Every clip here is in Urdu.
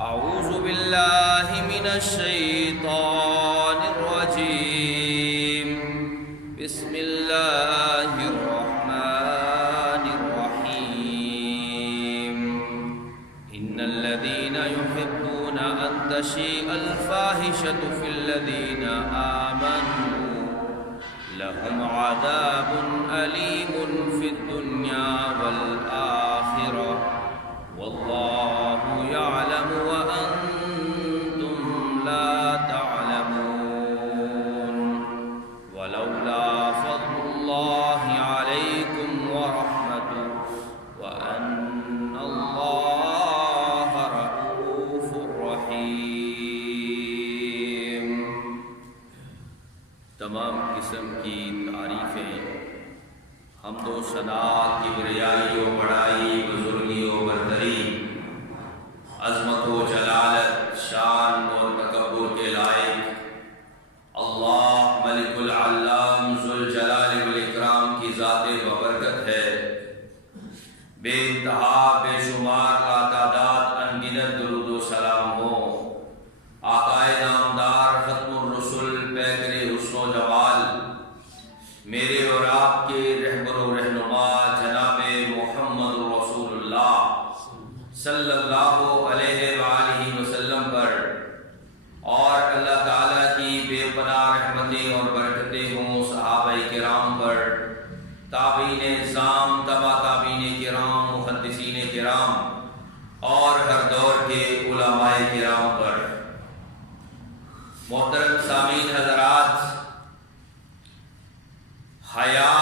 أعوذ بالله من الشيطان الرجيم. بسم الله الرحمن الرحيم. إن الذين يحبون أن تشيء الفاحشة في الذين آمنوا لهم عذاب أليم في الدنيا والآخرة والله يعلم وأنتم لا تعلمون. ولولا فضل الله عليكم ورحمته وأن الله رؤوف رحيم. تمام قسم کی تعریفیں، حمد و ثنا، کبریائی و بڑائی، بزرگی و برتری، عظمت و جلالت، شان و تکبر کے لائق اللہ ملک العلام ذوالجلال والاکرام کی ذات ببرکت ہے. بے انتہا بے شمار لاتعداد انگنت درود و سلام ہو آقائے نامدار ختم الرسل پیکر حسن و جمال، میرے اور آپ کے رہبر و رہنما جناب محمد رسول اللہ صلی اللہ علیہ وآلہ وسلم پر، اور اللہ تعالیٰ کی بے پناہ رحمتیں اور برکتیں ہوں صحابہ کرام پر، تابعین اعظام، تبع تابعین کرام، محدثین کرام اور ہر دور کے علماء کرام پر. محترم سامعین حضرات، حیا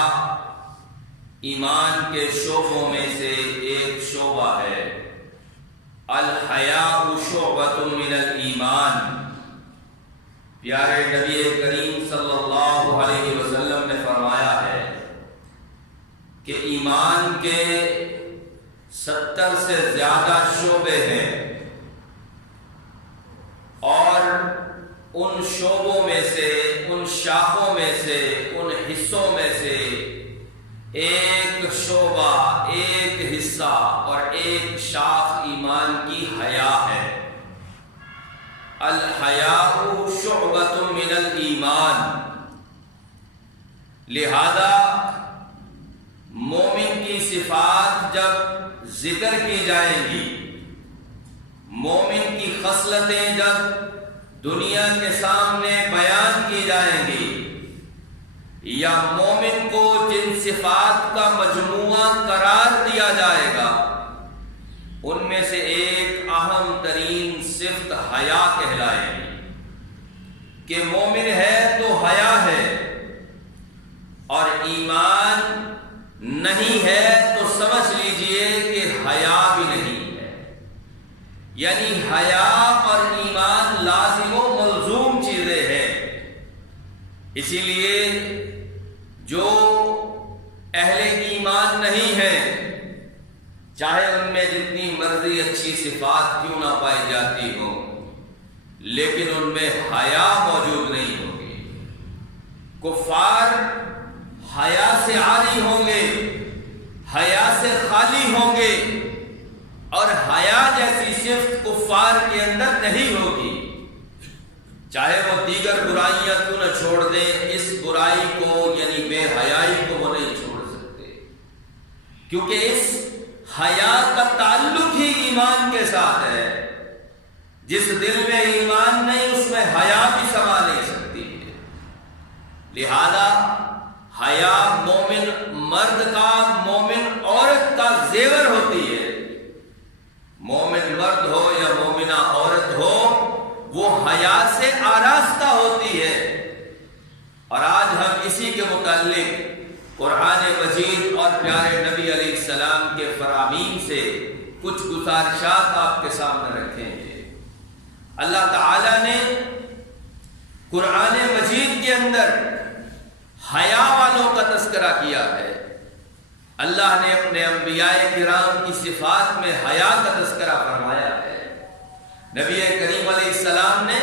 ایمان کے شعبوں میں سے ایک شعبہ ہے. الحیاء شعبۃ من الایمان. پیارے نبی کریم صلی اللہ علیہ وسلم نے فرمایا ہے کہ ایمان کے 70 سے زیادہ شعبے ہیں، اور ان شعبوں میں سے، ان شاخوں میں سے، ان حصوں میں سے ایک شعبہ، ایک حصہ اور ایک شاخ ایمان کی حیا ہے. الحیاء شعبۃ من الایمان. لہذا مومن کی صفات جب ذکر کی جائیں گی، مومن کی خصلتیں جب دنیا کے سامنے بیان کی جائیں گی، یا مومن کو جن صفات کا مجموعہ قرار دیا جائے گا، ان میں سے ایک اہم ترین صفت حیا کہلائے گی. کہ مومن ہے تو حیا ہے، اور ایمان نہیں ہے تو سمجھ لیجئے کہ حیا بھی نہیں ہے. یعنی حیا اور ایمان لازم و ملزوم چیزیں ہیں. اسی لیے جو اہل ایمان نہیں ہیں، چاہے ان میں جتنی مرضی اچھی صفات کیوں نہ پائی جاتی ہوں، لیکن ان میں حیا موجود نہیں ہوگی. کفار حیا سے عاری ہوں گے، حیا سے خالی ہوں گے، اور حیا جیسی صفت کفار کے اندر نہیں ہوگی. چاہے وہ دیگر برائیاں کیوں نہ چھوڑ دیں، اس برائی کو یعنی بے حیائی کو وہ نہیں چھوڑ سکتے، کیونکہ اس حیا کا تعلق ہی ایمان کے ساتھ ہے. جس دل میں ایمان نہیں، اس میں حیا بھی سما نہیں سکتی ہے. لہذا حیا مومن مرد کا، مومن عورت کا زیور ہوتی ہے. مومن مرد ہو یا مومنہ عورت ہو، وہ حیا سے آراستہ ہوتی ہے. اور آج ہم اسی کے متعلق قرآن مجید اور پیارے نبی علیہ السلام کے فرامین سے کچھ گزارشات آپ کے سامنے رکھیں گے. اللہ تعالی نے قرآن مجید کے اندر حیا والوں کا تذکرہ کیا ہے. اللہ نے اپنے انبیاء کرام کی صفات میں حیا کا تذکرہ فرمایا ہے. نبی کریم علیہ السلام نے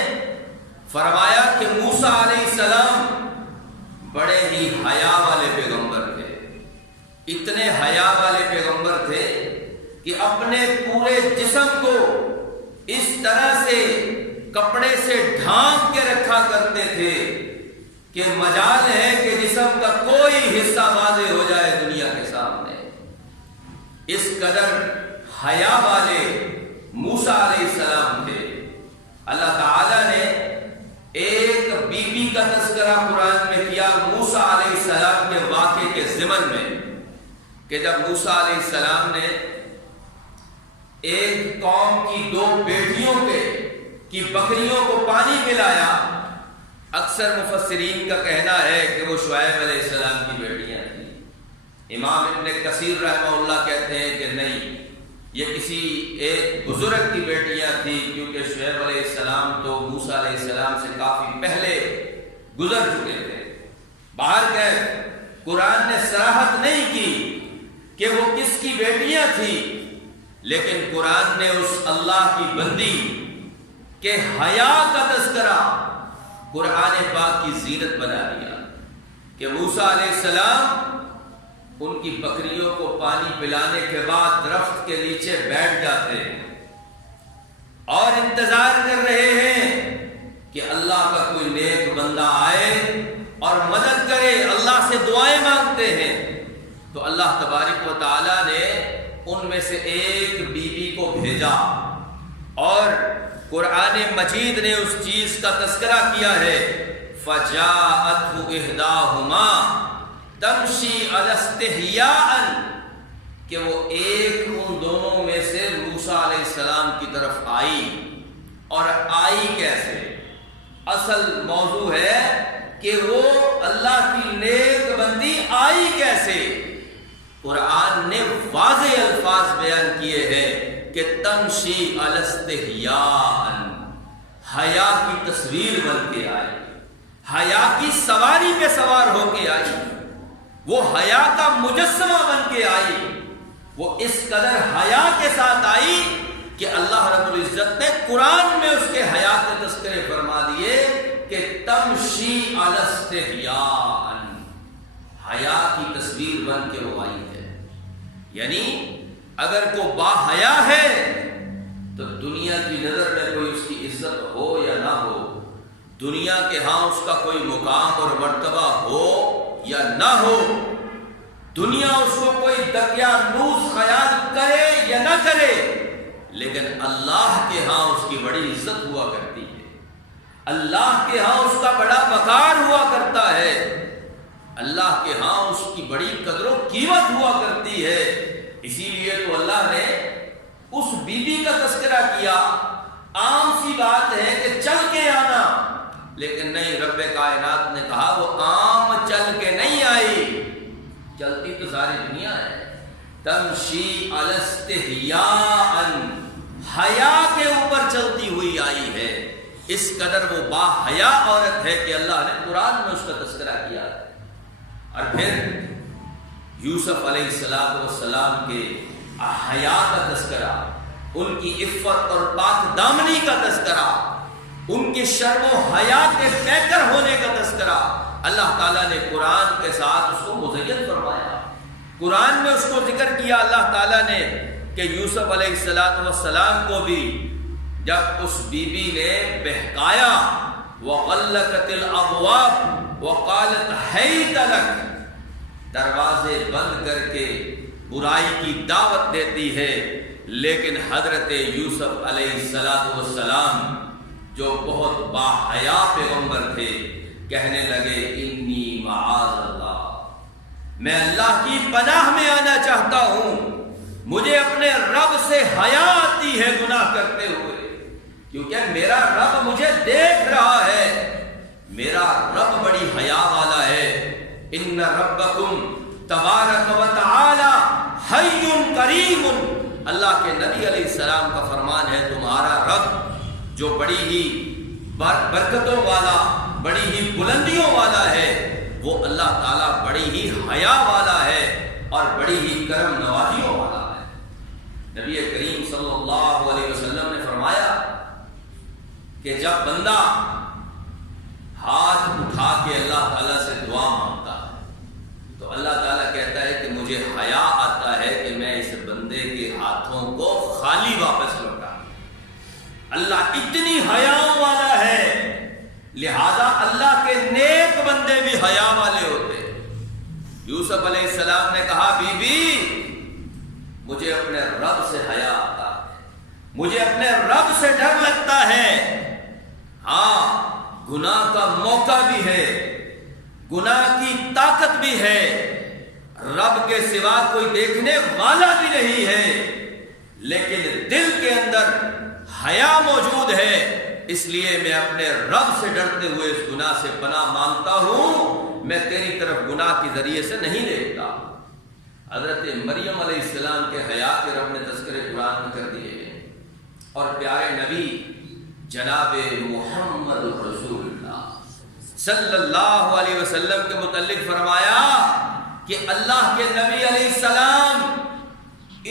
فرمایا کہ موسیٰ علیہ السلام بڑے ہی حیا والے پیغمبر تھے. اتنے حیا والے پیغمبر تھے کہ اپنے پورے جسم کو اس طرح سے کپڑے سے ڈھانپ کے رکھا کرتے تھے کہ مجال ہے کہ جسم کا کوئی حصہ واضح ہو جائے دنیا کے سامنے۔ اس قدر حیا والے موسیٰ علیہ السلام تھے۔ اللہ تعالیٰ نے ایک بی بی کا تذکرہ قرآن میں کیا موسیٰ علیہ السلام کے واقعے کے ضمن میں، کہ جب موسیٰ علیہ السلام نے ایک قوم کی 2 بیٹیوں کی بکریوں کو پانی پلایا، اکثر مفسرین کا کہنا ہے کہ وہ شعیب علیہ السلام کی بیٹیاں تھیں۔ امام ابن کثیر رحمہ اللہ کہتے ہیں کہ نہیں، یہ کسی ایک بزرگ کی بیٹیاں تھیں، کیونکہ شعیب علیہ السلام تو موسیٰ علیہ السلام سے کافی پہلے گزر چکے تھے۔ باہر گئے، قرآن نے صراحت نہیں کی کہ وہ کس کی بیٹیاں تھیں، لیکن قرآن نے اس اللہ کی بندی کے حیا کا تذکرہ قرآن پاک کی زینت بنا دیا کہ موسیٰ علیہ السلام ان کی بکریوں کو پانی پلانے کے بعد درخت کے نیچے بیٹھ جاتے ہیں اور انتظار کر رہے ہیں کہ اللہ کا کوئی نیک بندہ آئے اور مدد کرے، اللہ سے دعائیں مانگتے ہیں۔ تو اللہ تبارک و تعالیٰ نے ان میں سے ایک بی بی کو بھیجا، اور قرآن مجید نے اس چیز کا تذکرہ کیا ہے، فَجَاءَتْهُ إِحْدَاهُمَا تمشی علی استحیاء، کہ وہ ایک ان دونوں میں سے موسیٰ علیہ السلام کی طرف آئی۔ اور آئی کیسے؟ اصل موضوع ہے کہ وہ اللہ کی نیک بندی آئی کیسے؟ قرآن نے واضح الفاظ بیان کیے ہیں کہ تمشی علی استحیاء، حیا کی تصویر بن کے آئی، حیا کی سواری پہ سوار ہو کے آئی، وہ حیا کا مجسمہ بن کے آئی۔ وہ اس قدر حیا کے ساتھ آئی کہ اللہ رب العزت نے قرآن میں اس کے حیا کے تذکرے فرما دیے کہ تمشی علی استحیاء، حیا کی تصویر بن کے وہ آئی ہے۔ یعنی اگر کوئی با حیا ہے تو دنیا کی نظر میں کوئی اس کی عزت ہو یا نہ ہو، دنیا کے ہاں اس کا کوئی مقام اور مرتبہ ہو یا نہ ہو، دنیا اس کو کوئی دقیانوس خیال کرے یا نہ کرے، لیکن اللہ کے ہاں اس کی بڑی عزت ہوا کرتی ہے، اللہ کے ہاں اس کا بڑا وقار ہوا کرتا ہے، اللہ کے ہاں اس کی بڑی قدر و قیمت ہوا کرتی ہے۔ اسی لیے تو اللہ نے اس بی بی کا تذکرہ کیا۔ عام سی بات ہے کہ چل کے آنا، لیکن نہیں، رب کائنات نے کہا وہ عام چل کے نہیں آئی، چلتی تو ساری دنیا ہے۔ تمشی علی استحیاء، حیا کے اوپر چلتی ہوئی آئی ہے۔ اس قدر وہ با حیا عورت ہے کہ اللہ نے قرآن میں اس کا تذکرہ کیا ہے۔ اور پھر یوسف علیہ السلام کے حیا کا تذکرہ، ان کی عفت اور پاک دامنی کا تذکرہ، ان کی شرم و حیا کے پیکر ہونے کا تذکرہ اللہ تعالیٰ نے قرآن کے ساتھ اس کو مزین فرمایا۔ قرآن میں اس کو ذکر کیا اللہ تعالیٰ نے کہ یوسف علیہ السلام کو بھی جب اس بی بی نے بہکایا، وَغَلَّقَتِ الْأَبْوَابِ وَقَالَتْ حَيْتَ لَكَ، دروازے بند کر کے برائی کی دعوت دیتی ہے، لیکن حضرت یوسف علیہ السلام جو بہت باحیا پیغمبر تھے، کہنے لگے انی معاذ اللہ، میں اللہ کی پناہ میں آنا چاہتا ہوں، مجھے اپنے رب سے حیا آتی ہے گناہ کرتے ہوئے، کیونکہ میرا رب مجھے دیکھ رہا ہے، میرا رب بڑی حیا والا ہے۔ ان ربکم تبارک و تعالی حی کریم، اللہ کے نبی علیہ السلام کا فرمان ہے تمہارا رب جو بڑی ہی برکتوں والا، بڑی ہی بلندیوں والا ہے، وہ اللہ تعالیٰ بڑی ہی حیا والا ہے اور بڑی ہی کرم نوازیوں والا ہے۔ نبی کریم صلی اللہ علیہ وسلم نے فرمایا کہ جب بندہ ہاتھ اٹھا کے اللہ تعالیٰ سے دعا مانگتا ہے تو اللہ تعالیٰ کہتا ہے کہ مجھے حیا آتا ہے کہ میں اس بندے کے ہاتھوں کو خالی واپس لوٹا۔ اللہ اتنی حیا والا ہے، لہذا اللہ کے نیک بندے بھی حیا والے ہوتے ہیں۔ یوسف علیہ السلام نے کہا بی بی مجھے اپنے رب سے حیا آتا ہے، مجھے اپنے رب سے ڈر لگتا ہے۔ ہاں گناہ کا موقع بھی ہے، گناہ کی طاقت بھی ہے، رب کے سوا کوئی دیکھنے والا بھی نہیں ہے، لیکن دل کے اندر حیا موجود ہے، اس لیے میں اپنے رب سے ڈرتے ہوئے اس گناہ سے پناہ مانگتا ہوں، میں تیری طرف گناہ کے ذریعے سے نہیں دیکھتا۔ حضرت مریم علیہ السلام کے حیا کے رب نے تذکرے قرآن میں کر دیے ہیں، اور پیارے نبی جناب محمد رسول اللہ صلی اللہ علیہ وسلم کے متعلق فرمایا کہ اللہ کے نبی علیہ السلام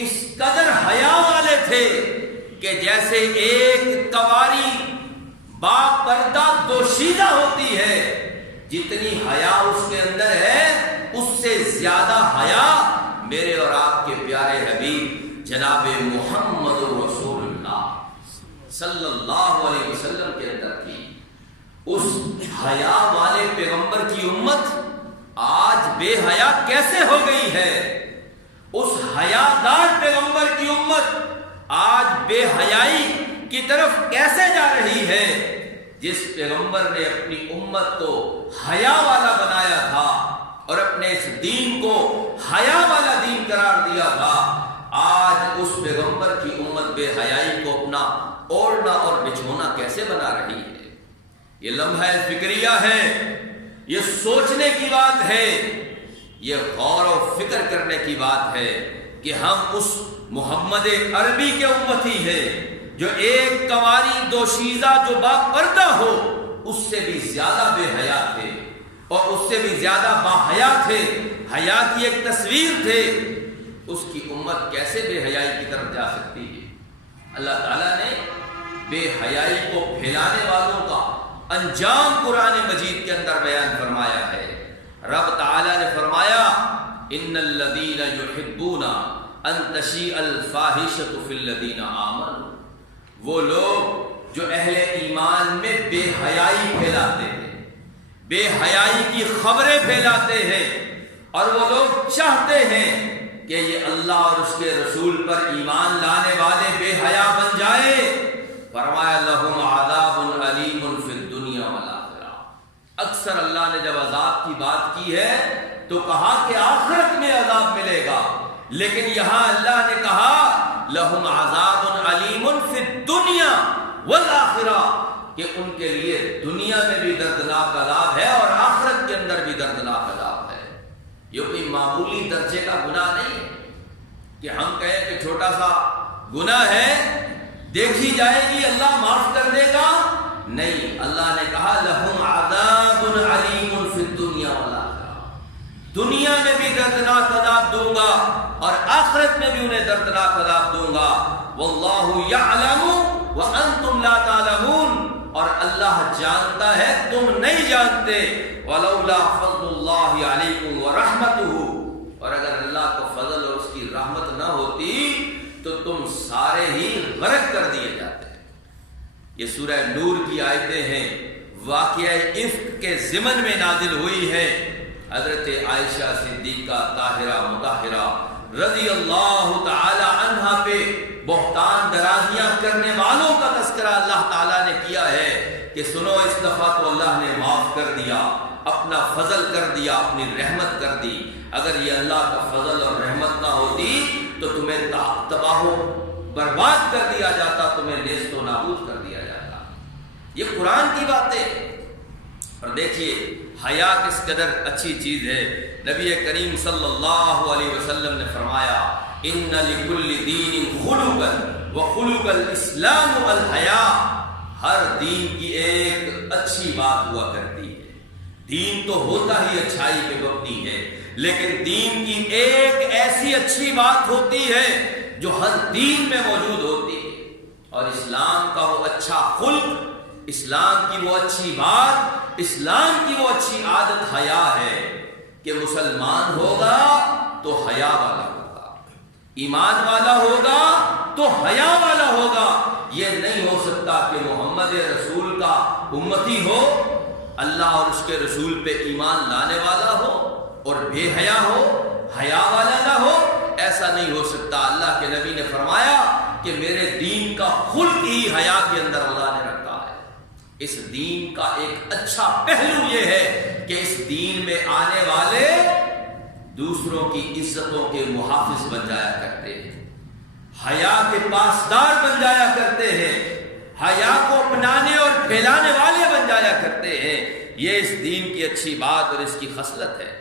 اس قدر حیا والے تھے کہ جیسے ایک کنواری با پردہ دوشیزہ ہوتی ہے، جتنی حیا اس کے اندر ہے اس سے زیادہ حیا میرے اور آپ کے پیارے حبیب جناب محمد رسول اللہ صلی اللہ علیہ وسلم کے اندر تھی۔ اس حیا والے پیغمبر کی امت آج بے حیا کیسے ہو گئی ہے؟ اس حیا دار پیغمبر کی امت آج بے حیائی کی طرف کیسے جا رہی ہے؟ جس پیغمبر نے اپنی امت کو حیا والا بنایا تھا اور اپنے اس دین کو حیا والا دین قرار دیا تھا، آج اس پیغمبر کی امت بے حیائی کو اپنا اوڑھنا اور بچھونا کیسے بنا رہی ہے؟ یہ لمحہ فکریہ ہے، یہ سوچنے کی بات ہے، یہ غور و فکر کرنے کی بات ہے کہ ہم اس محمد عربی کے امتی ہیں جو ایک کنواری دوشیزہ جو با پردہ ہو اس سے بھی زیادہ بے حیا تھے اور اس سے بھی زیادہ با حیا تھے، حیا کی ایک تصویر تھے، اس کی امت کیسے بے حیائی کی طرف جا سکتی ہے؟ اللہ تعالیٰ نے بے حیائی کو پھیلانے والوں کا انجام قرآن مجید کے اندر بیان فرمایا ہے۔ رب تعالیٰ نے فرمایا ان الذین یحبون ان تشیع الفاحشۃ فی الذین آمنوا، وہ لوگ جو اہل ایمان میں بے حیائی پھیلاتے ہیں، بے حیائی کی خبریں پھیلاتے ہیں، اور وہ لوگ چاہتے ہیں کہ یہ اللہ اور اس کے رسول پر ایمان لانے والے بے حیا بن جائے، فرمایا لہم عذاب علیم فی الدنیا والآخرہ۔ اکثر اللہ نے جب عذاب کی بات کی ہے تو کہا کہ آخرت میں عذاب ملے گا، لیکن یہاں اللہ نے کہا لہم عذاب علیم فی الدنیا والآخرہ، کہ ان کے لیے دنیا میں بھی دردناک عذاب ہے اور آخرت کے اندر بھی دردناک عذاب ہے۔ یہ کوئی معمولی درجے کا گناہ نہیں ہے کہ ہم کہیں کہ چھوٹا سا گناہ ہے دیکھی جائے گی اللہ معاف کر دے گا، نہیں، اللہ نے کہا لہم عذاب علیم فی الدنیا والآخرہ، دنیا میں بھی دردناک عذاب دوں گا اور آخرت میں بھی انہیں دردناک عذاب دوں گا۔ واللہ یعلم وانتم لا تعلمون، اور اللہ جانتا ہے تم نہیں جانتے۔ ولولا فضل اللہ علیکم ورحمتہ، اور اگر اللہ کا فضل اور اس کی رحمت نہ ہوتی تو تم سارے ہی غرق کر دیے جاتے۔ یہ سورہ نور کی آیتیں ہیں، واقعہ افک کے ضمن میں نازل ہوئی ہے۔ حضرت عائشہ صدیقہ طاہرہ مطہرہ رضی اللہ تعالی عنہا پہ بہتان درازیاں کرنے والوں کا تذکرہ اللہ تعالیٰ نے کیا ہے کہ سنو اس دفعہ تو اللہ نے معاف کر دیا، اپنا فضل کر دیا، اپنی رحمت کر دی، اگر یہ اللہ کا فضل اور رحمت نہ ہوتی تو تمہیں تباہ و برباد کر دیا جاتا، تمہیں نیست و نابود کر دیا جاتا۔ یہ قرآن کی باتیں۔ اور دیکھیے حیا کس قدر اچھی چیز ہے۔ نبی کریم صلی اللہ علیہ وسلم نے فرمایا ان لکل دین خلقا وخلق الاسلام الحیا، ہر دین کی ایک اچھی بات ہوا کرتی ہے۔ دین تو ہوتا ہی اچھائی پہ مبنی ہے، لیکن دین کی ایک ایسی اچھی بات ہوتی ہے جو ہر دین میں موجود ہوتی ہے، اور اسلام کا وہ اچھا خلق، اسلام کی وہ اچھی بات، اسلام کی وہ اچھی عادت حیا ہے کہ مسلمان ہوگا تو حیا والا ہوگا، ایمان والا ہوگا تو حیا والا ہوگا۔ یہ نہیں ہو سکتا کہ محمد رسول کا امتی ہو، اللہ اور اس کے رسول پہ ایمان لانے والا ہو اور بے حیا ہو، حیا والا نہ ہو، ایسا نہیں ہو سکتا۔ اللہ کے نبی نے فرمایا کہ میرے دین کا خلق ہی حیا کے اندر اللہ نے رکھا ہے۔ اس دین کا ایک اچھا پہلو یہ ہے کہ اس دین میں آنے والے دوسروں کی عزتوں کے محافظ بن جایا کرتے ہیں، حیا کے پاسدار بن جایا کرتے ہیں، حیا کو اپنانے اور پھیلانے والے بن جایا کرتے ہیں۔ یہ اس دین کی اچھی بات اور اس کی خصلت ہے۔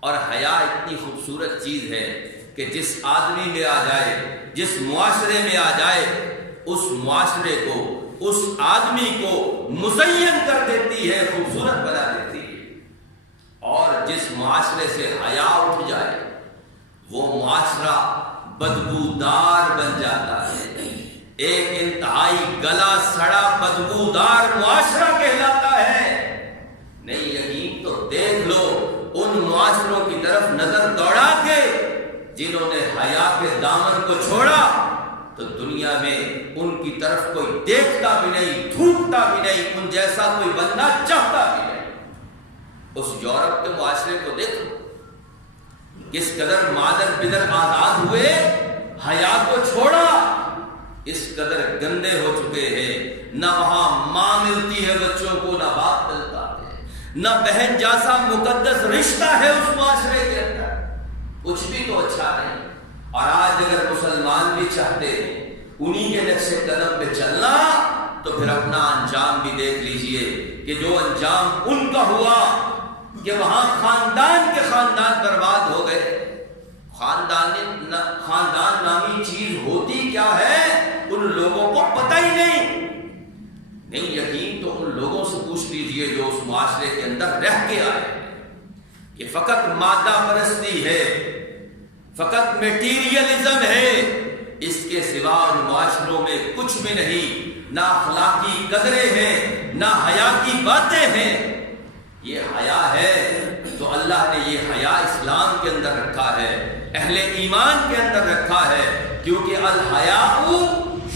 اور حیا اتنی خوبصورت چیز ہے کہ جس آدمی میں آ جائے، جس معاشرے میں آ جائے، اس معاشرے کو، اس آدمی کو مزین کر دیتی ہے، خوبصورت بنا دیتی ہے۔ اور جس معاشرے سے حیا اٹھ جائے وہ معاشرہ بدبودار بن جاتا ہے، ایک انتہائی گلا سڑا بدبودار معاشرہ کہلاتا ہے۔ نہیں یقین تو دیکھ لو ان معاشروں کی طرف نظر دوڑا کے جنہوں نے حیا کے دامن کو چھوڑا تو دنیا میں ان کی طرف کوئی دیکھتا بھی نہیں، تھوکتا بھی نہیں، ان جیسا کوئی بننا چاہتا بھی نہیں۔ اس یورپ کے معاشرے کو دیکھو، کس قدر مادر پدر آزاد ہوئے، حیا کو چھوڑا، اس قدر گندے ہو چکے ہیں۔ نہ وہاں ماں ملتی ہے بچوں کو، نہ باپ ملتا ہے، نہ بہن جیسا مقدس رشتہ ہے اس معاشرے کے اندر، کچھ بھی تو اچھا نہیں۔ اور آج اگر مسلمان بھی چاہتے ہیں انہی کے نقش قدم پہ چلنا تو پھر اپنا انجام بھی دیکھ لیجئے کہ جو انجام ان کا ہوا کہ وہاں خاندان کے خاندان برباد ہو گئے۔ خاندان نامی چیز ہوتی کیا ہے ان لوگوں کو پتہ ہی نہیں یقین تو ان لوگوں سے پوچھ لیجئے جو اس معاشرے کے اندر رہ کے آئے ہیں کہ فقط مادہ پرستی ہے، فقط میٹیریلزم ہے، اس کے سوا ان معاشروں میں کچھ بھی نہیں، نہ اخلاقی قدریں ہیں، نہ حیا کی باتیں ہیں۔ یہ حیا ہے تو اللہ نے یہ حیا اسلام کے اندر رکھا ہے، اہل ایمان کے اندر رکھا ہے، کیونکہ الحیاء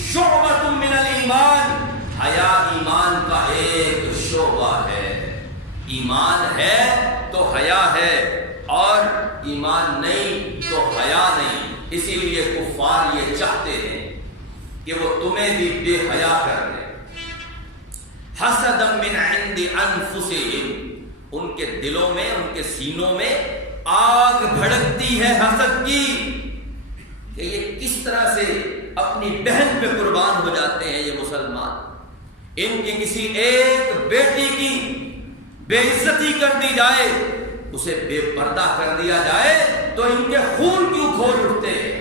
شعبۃ من الایمان، حیا ایمان کا ایک شعبہ ہے۔ ایمان ہے تو حیا ہے، اور ایمان نہیں تو حیا نہیں۔ اسی لیے کفار یہ چاہتے ہیں کہ وہ تمہیں بھی بے حیا کر دیں۔ حسدا من عند انفسہم، ان کے دلوں میں، ان کے سینوں میں آگ بھڑکتی ہے حسد کی کہ یہ کس طرح سے اپنی بہن پہ قربان ہو جاتے ہیں یہ مسلمان، ان کی کسی ایک بیٹی کی بے عزتی کر دی جائے، اسے بے پردہ کر دیا جائے تو ان کے خون کیوں کھول اٹھتے ہیں۔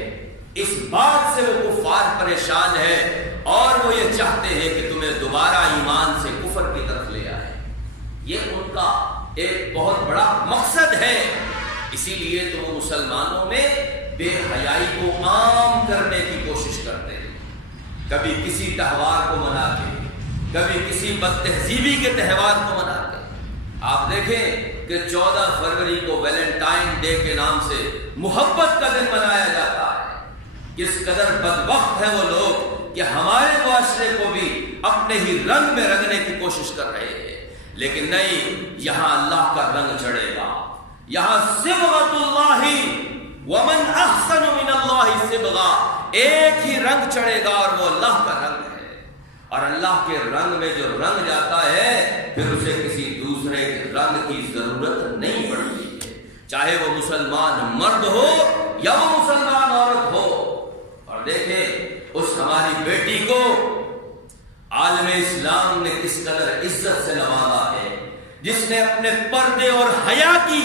اس بات سے وہ کفار پریشان ہے اور وہ یہ چاہتے ہیں کہ تمہیں دوبارہ ایمان سے کفر کی طرف لے آئے۔ یہ ان کا ایک بہت بڑا مقصد ہے، اسی لیے تو وہ مسلمانوں میں بے حیائی کو عام کرنے کی کوشش کرتے ہیں، کبھی کسی تہوار کو منا کے، کبھی کسی بد تہذیبی کے تہوار کو منا کے۔ آپ دیکھیں کہ 14 فروری کو ویلنٹائن ڈے کے نام سے محبت کا دن منایا جاتا ہے۔ کس قدر بدبخت ہے وہ لوگ کہ ہمارے معاشرے کو بھی اپنے ہی رنگ میں رنگنے کی کوشش کر رہے ہیں، لیکن نہیں، یہاں اللہ کا رنگ چڑھے گا، یہاں صبغۃ اللہ ومن احسن من اللہ صبغہ، ایک ہی رنگ چڑھے گا اور وہ اللہ کا رنگ ہے۔ اور اللہ کے رنگ میں جو رنگ جاتا ہے پھر اسے کسی دوسرے کے رنگ کی ضرورت نہیں پڑتی ہے، چاہے وہ مسلمان مرد ہو یا وہ مسلمان عورت ہو۔ اور دیکھیں اس ہماری بیٹی کو عالم اسلام نے کس قدر عزت سے نوازا ہے، جس نے اپنے پردے اور حیا کی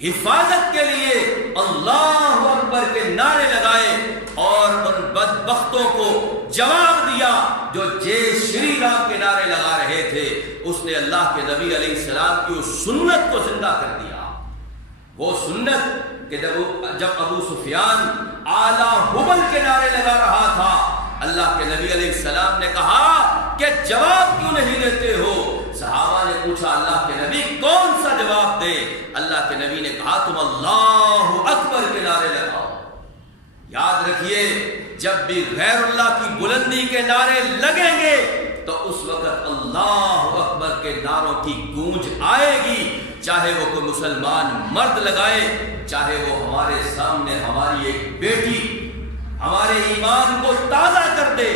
حفاظت کے لیے اللہ اکبر کے نعرے لگائے اور ان بدبختوں کو جواب دیا جو جے شری رام کے نعرے لگا رہے تھے۔ اس نے اللہ کے نبی علیہ السلام کی اس سنت کو زندہ کر دیا، وہ سنت کہ جب ابو سفیان اعلیٰ حبل کے نعرے لگا رہا تھا، اللہ کے نبی علیہ السلام نے کہا کہ جواب کیوں نہیں دیتے ہو؟ صحابہ نے پوچھا اللہ کے نبی کون سا جواب دے؟ اللہ کے نبی نے کہا تم اللہ اکبر کے نعرے لگاؤ۔ یاد رکھیے جب بھی غیر اللہ کی بلندی کے نعرے لگیں گے تو اس وقت اللہ اکبر کے نعروں کی گونج آئے گی، چاہے وہ کوئی مسلمان مرد لگائے، چاہے وہ ہمارے سامنے ہماری ایک بیٹی ہمارے ایمان کو تازہ کر دے۔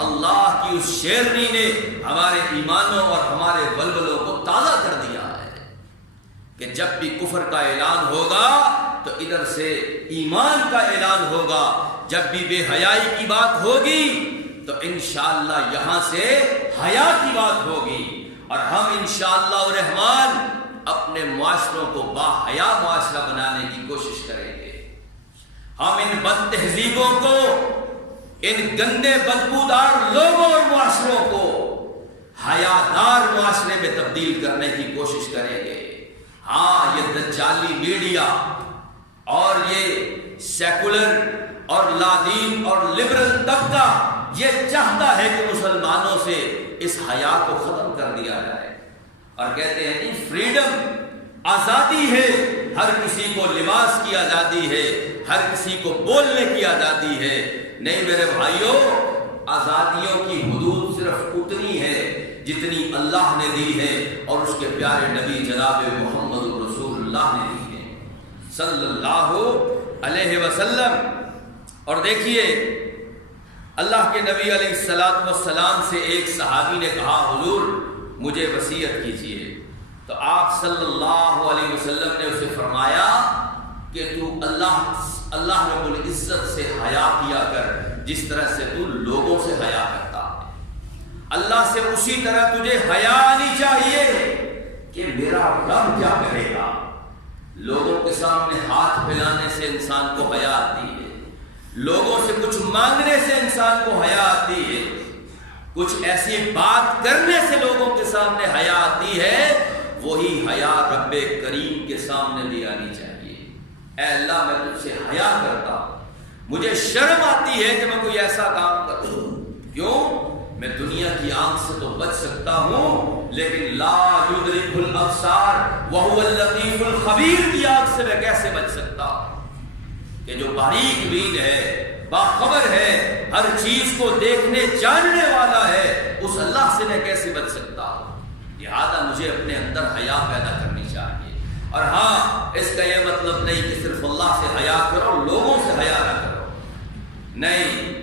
اللہ کی اس شیرنی نے ہمارے ایمانوں اور ہمارے ولولوں کو تازہ کر دیا ہے کہ جب بھی کفر کا اعلان ہوگا تو ادھر سے ایمان کا اعلان ہوگا، جب بھی بے حیائی کی بات ہوگی تو انشاءاللہ یہاں سے حیا کی بات ہوگی، اور ہم انشاءاللہ الرحمن اپنے معاشروں کو با حیا معاشرہ بنانے کی کوشش کریں گے۔ ہم ان بد تہذیبوں کو، ان گندے بدبودار لوگوں اور معاشروں کو حیادار معاشرے میں تبدیل کرنے کی کوشش کریں گے۔ ہاں، یہ دجالی میڈیا اور یہ سیکولر اور لادین اور لبرل طبقہ یہ چاہتا ہے کہ مسلمانوں سے اس حیا کو ختم کر دیا جائے، اور کہتے ہیں کہ فریڈم، آزادی ہے، ہر کسی کو لباس کی آزادی ہے، ہر کسی کو بولنے کی آزادی ہے۔ نہیں میرے بھائیوں، آزادیوں کی حدود صرف اتنی ہے جتنی اللہ نے دی ہے اور اس کے پیارے نبی جناب محمد رسول اللہ نے دی ہے صلی اللہ علیہ وسلم۔ اور دیکھیے، اللہ کے نبی علیہ السلام سے ایک صحابی نے کہا، حضور مجھے وصیت کیجیے، تو آپ صلی اللہ علیہ وسلم نے اسے فرمایا کہ تو اللہ رب العزت سے حیا کیا کر جس طرح سے تو لوگوں سے حیا کرتا ہے۔ اللہ سے اسی طرح تجھے حیا آنی چاہیے کہ میرا رب کیا کرے گا۔ لوگوں کے سامنے ہاتھ پھیلانے سے انسان کو حیا آتی ہے، لوگوں سے کچھ مانگنے سے انسان کو حیا آتی ہے، کچھ ایسی بات کرنے سے لوگوں کے سامنے حیا آتی ہے، وہی حیا رب کریم کے سامنے بھی آنی چاہیے۔ اے اللہ، میں تجھ سے حیا کرتا ہوں، مجھے شرم آتی ہے کہ میں کوئی ایسا کام کروں، کیوں؟ میں دنیا کی آنکھ سے تو بچ سکتا ہوں، لیکن لا یدرک الابصار وہو اللطیف الخبیر کی آنکھ سے میں کیسے بچ سکتا ہوں کہ جو باریک بین ہے، باخبر ہے، ہر چیز کو دیکھنے جاننے والا ہے، اس اللہ سے میں کیسے بچ سکتا ہوں؟ لہذا مجھے اپنے اندر حیا پیدا کرنی چاہیے۔ اور ہاں، اس کا یہ مطلب نہیں کہ صرف اللہ سے حیا کرو، لوگوں سے حیا نہ کرو، نہیں،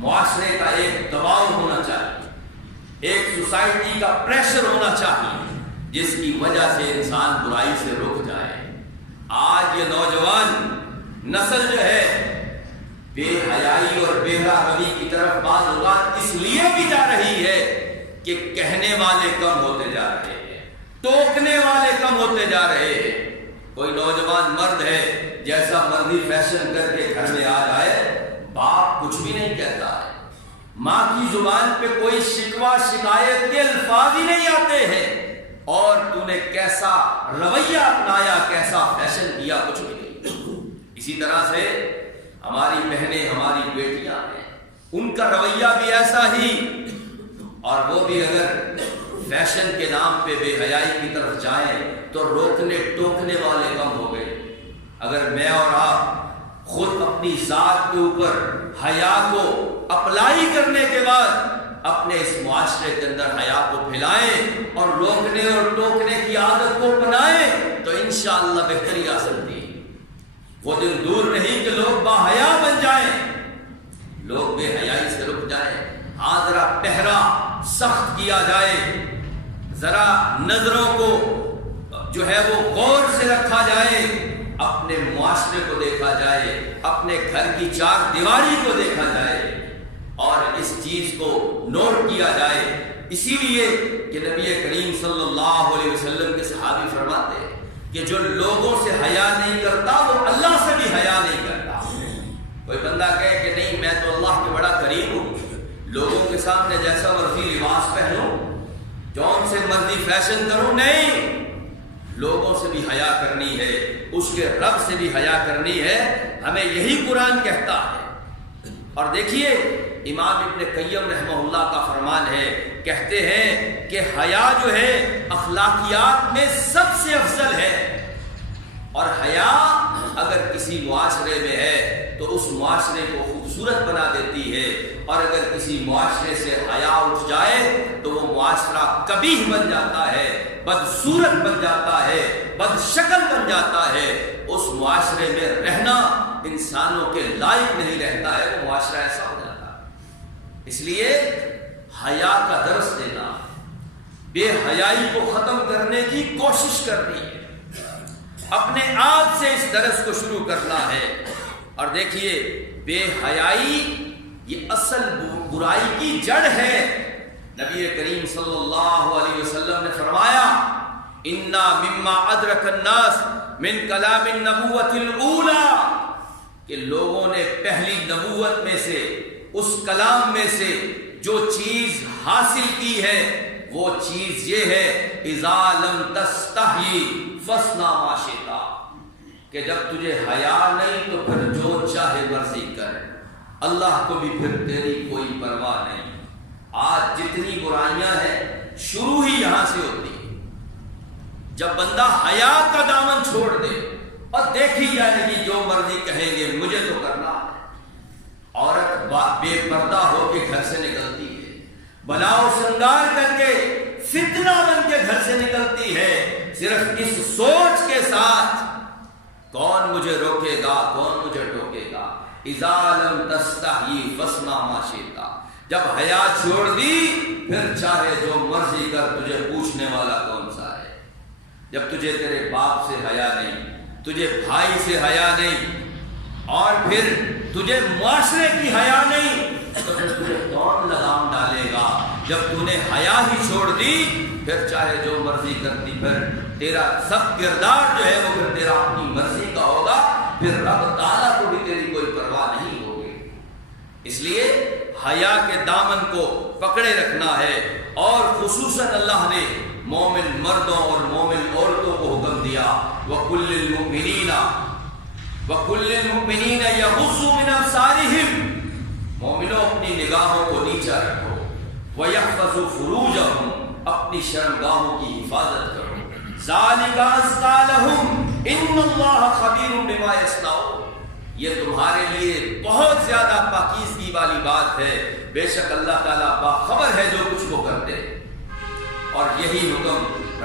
معاشرے کا ایک دباؤ ہونا چاہیے، ایک سوسائٹی کا پریشر ہونا چاہیے جس کی وجہ سے انسان برائی سے رک جائے۔ آج یہ نوجوان نسل جو ہے بے حیائی اور بے روی کی طرف بعض اوقات اس لیے بھی جا رہی ہے کہ کہنے والے کم ہوتے جا رہے ہیں، ٹوکنے والے کم ہوتے جا رہے ہیں۔ کوئی نوجوان مرد ہے، جیسا مرضی فیشن کر کے گھر میں آ جائے، باپ کچھ بھی نہیں کہتا ہے، ماں کی زبان پہ کوئی شکوہ شکایت کے الفاظ ہی نہیں آتے ہیں، اور تو نے کیسا رویہ اپنایا، کیسا فیشن کیا، کچھ بھی نہیں۔ اسی طرح سے ہماری بہنیں، ہماری بیٹیاں ہیں، ان کا رویہ بھی ایسا ہی، اور وہ بھی اگر فیشن کے نام پہ بے حیائی کی طرف جائیں تو روکنے ٹوکنے والے کم ہو گئے۔ اگر میں اور آپ خود اپنی ذات کے اوپر حیا کو اپلائی کرنے کے بعد اپنے اس معاشرے کے اندر حیا کو پھیلائیں اور روکنے اور ٹوکنے کی عادت کو اپنائیں تو انشاءاللہ بہتری آ سکتی ہے۔ وہ دن دور نہیں کہ لوگ با حیا بن جائیں، لوگ بے حیائی سے رک جائیں۔ ہاں، ذرا پہرا سخت کیا جائے، ذرا نظروں کو جو ہے وہ غور سے رکھا جائے، اپنے معاشرے کو دیکھا جائے، اپنے گھر کی چار دیواری کو دیکھا جائے اور اس چیز کو نوٹ کیا جائے۔ اسی لیے کہ نبی کریم صلی اللہ علیہ وسلم کے صحابی فرماتے ہیں کہ جو لوگوں سے حیا نہیں کرتا وہ اللہ سے بھی حیا نہیں کرتا۔ کوئی بندہ کہے کہ نہیں میں تو اللہ کے بڑا قریب ہوں، لوگوں کے سامنے جیسا مرضی لباس پہنوں، جون سے مرضی فیشن کروں، نہیں، لوگوں سے بھی حیا کرنی ہے، اس کے رب سے بھی حیا کرنی ہے، ہمیں یہی قرآن کہتا ہے۔ اور دیکھیے امام ابن قیم رحمہ اللہ کا فرمان ہے، کہتے ہیں کہ حیا جو ہے اخلاقیات میں سب سے افضل ہے، اور حیا اگر کسی معاشرے میں ہے تو اس معاشرے کو خوبصورت بنا دیتی ہے، اور اگر کسی معاشرے سے حیا اٹھ جائے تو وہ معاشرہ قبیح بن جاتا ہے، بدصورت بن جاتا ہے، بد شکل بن جاتا ہے، اس معاشرے میں رہنا انسانوں کے لائق نہیں رہتا ہے، وہ معاشرہ ایسا ہو جاتا ہے۔ اس لیے حیا کا درس دینا، بے حیائی کو ختم کرنے کی کوشش کرنی ہے، اپنے آپ سے اس درس کو شروع کرنا ہے۔ اور دیکھیے بے حیائی یہ اصل برائی کی جڑ ہے۔ نبی کریم صلی اللہ علیہ وسلم نے فرمایا انا مما ادرک الناس من کلام النبوۃ الاولی، کہ لوگوں نے پہلی نبوت میں سے، اس کلام میں سے جو چیز حاصل کی ہے وہ چیز یہ ہے اذا لم تستحی فاصنع ما شئت، کہ جب تجھے حیا نہیں تو پھر جو چاہے مرضی کر، اللہ کو بھی پھر تیری کوئی پرواہ نہیں۔ آج جتنی برائیاں ہیں شروع ہی یہاں سے ہوتی ہے، جب بندہ حیا کا دامن چھوڑ دے اور دیکھی جائے گی جو مرضی کہیں گے مجھے تو کرنا ہے۔ عورت بے پردہ ہو کے گھر سے نکلتی ہے، بلاؤ سنگار کر کے فتنہ بن کے گھر سے نکلتی ہے، صرف اس سوچ کے ساتھ کون مجھے روکے گا، کون مجھے ٹوکے گا۔ اذا لم تستحی فاصنع ما شئت، جب حیا چھوڑ دی پھر چاہے جو مرضی کر، تجھے پوچھنے والا کون سا ہے۔ جب تجھے تیرے باپ سے حیا نہیں، تجھے بھائی سے حیا نہیں، اور پھر تجھے معاشرے کی حیا نہیں، تو پھر تجھے کون لگام ڈالے گا۔ جب تو نے حیا ہی چھوڑ دی پھر چاہے جو مرضی کرتی، پھر تیرا سب کردار جو ہے وہ پھر تیرا اپنی مرضی کا ہوگا، پھر رب تعالیٰ کو بھی تیری کوئی پرواہ نہیں ہوگی۔ اس لیے حیا کے دامن کو پکڑے رکھنا ہے، اور خصوصاً اللہ نے مومن مردوں اور مومن عورتوں کو حکم دیا وَقُلِّ الْمُؤْمِنِينَ يَغُضُّوا مِنْ أَبْصَارِهِمْ، مومنوں اپنی نگاہوں کو نیچا رکھو، وَيَحْفَظُوا فُرُوجَهُمْ، اپنی شرمگاہوں کی حفاظت کرو، ذَلِكَ أَزْكَىٰ لَهُمْ إِنَّ اللَّهَ خَبِيرٌ بِمَا يَصْنَعُونَ، یہ تمہارے لیے بہت زیادہ پاکیزگی والی بات ہے، بے شک اللہ تعالیٰ باخبر ہے جو کچھ وہ کرتے ہیں۔ اور یہی حکم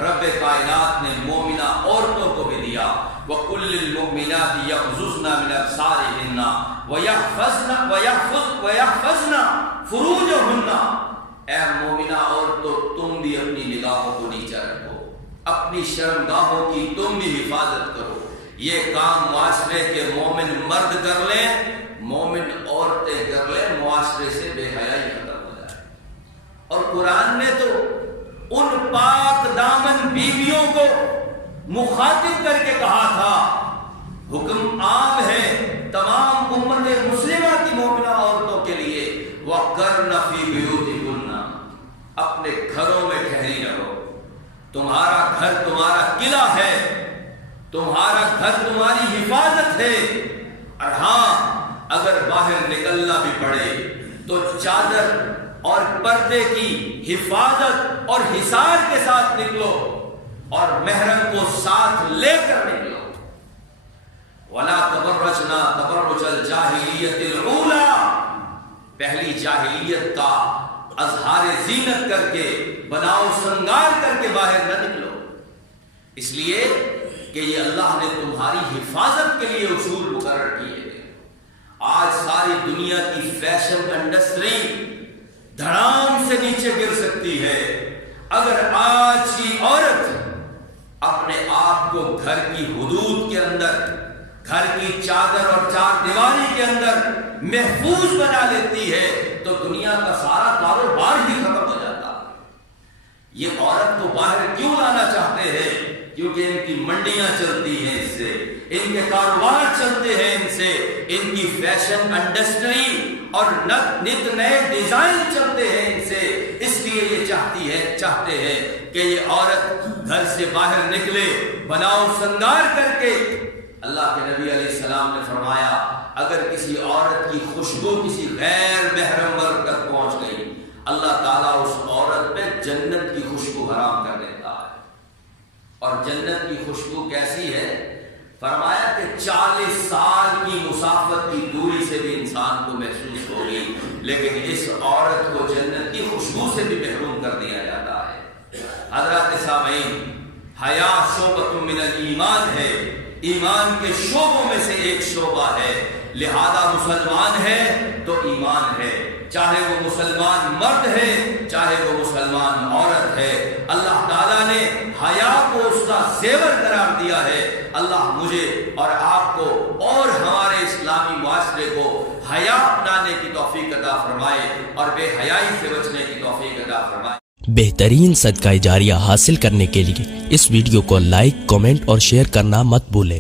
رب کائنات نے مومنہ عورتوں کو بھی دیا وَقُلِّ الْمُؤْمِنَاتِ يَغْضُضْنَ مِنْ أَبْصَارِهِنَّ وَيَحْفَظْنَ فُرُوجَهُنَّ، اے مومنہ عورتوں تم بھی اپنی نگاہوں کو نیچا رکھو، اپنی شرمگاہوں کی تم بھی حفاظت کرو۔ یہ کام معاشرے کے مومن مرد کر لیں، مومن عورتیں کر لیں، معاشرے سے بے حیائی ختم ہو جائے۔ اور قرآن نے تو ان پاک دامن بیویوں کو مخاطب کر کے کہا تھا، حکم عام ہے تمام امت مسلمہ کی مومنہ عورتوں کے لیے، وَقَرْنَ فِي بُيُوتِكُنَّ، اپنے گھروں میں ٹھہری رہو، تمہارا گھر تمہارا قلعہ ہے، تمہارا گھر تمہاری حفاظت ہے، اور ہاں اگر باہر نکلنا بھی پڑے تو چادر اور پردے کی حفاظت اور حصار کے ساتھ نکلو، اور محرم کو ساتھ لے کر نکلو۔ وَلَا تَبَرَّجْنَا تَبَرُّجَ الْجَاهِلِيَّةِ الْأُولَىٰ، پہلی جاہلیت کا اظہار زینت کر کے، بناؤ سنگار کر کے باہر نہ نکلو، اس لیے کہ یہ اللہ نے تمہاری حفاظت کے لیے اصول مقرر کیے ہیں۔ آج ساری دنیا کی فیشن انڈسٹری دھڑام سے نیچے گر سکتی ہے اگر آج کی عورت اپنے آپ کو گھر کی حدود کے اندر، گھر کی چادر اور چار دیواری کے اندر محفوظ بنا لیتی ہے تو دنیا کا سارا کاروبار ہی ختم ہو جاتا۔ یہ عورت کو باہر کیوں لانا چاہتے ہیں؟ کیونکہ ان کی منڈیاں چلتی ہیں اس سے، ان کے کاروبار چلتے ہیں ان سے، ان کی فیشن انڈسٹری اور نت نئے ڈیزائن چلتے ہیں ان سے، اس لیے یہ چاہتے ہیں کہ یہ عورت گھر سے باہر نکلے بناؤ سنگار کر کے۔ اللہ کے نبی علیہ السلام نے فرمایا اگر کسی عورت کی خوشبو کسی غیر محرم مرد تک پہنچ گئی، اللہ تعالیٰ اس عورت پہ جنت کی خوشبو حرام کر دیتا ہے۔ اور جنت کی خوشبو کیسی ہے؟ فرمایا کہ 40 سال کی مسافت کی دوری سے بھی انسان کو محسوس لیکن اس عورت کو جنت کی خوشبو سے بھی محروم کر دیا جاتا ہے۔ حضرات سامعین، حیا شعبۃ من الایمان ہے، ایمان کے شعبوں میں سے ایک شعبہ ہے، لہذا مسلمان ہے تو ایمان ہے، چاہے وہ مسلمان مرد ہے چاہے وہ مسلمان عورت ہے۔ اللہ تعالیٰ نے حیا کو اس کا زیور قرار دیا ہے۔ اللہ مجھے اور آپ کو اور ہمارے اسلامی معاشرے کو حیا اپنانے کی توفیق عطا فرمائے اور بے حیائی سے بچنے کی توفیق عطا فرمائے۔ بہترین صدقہ جاریہ حاصل کرنے کے لیے اس ویڈیو کو لائک، کمنٹ اور شیئر کرنا مت بھولیں۔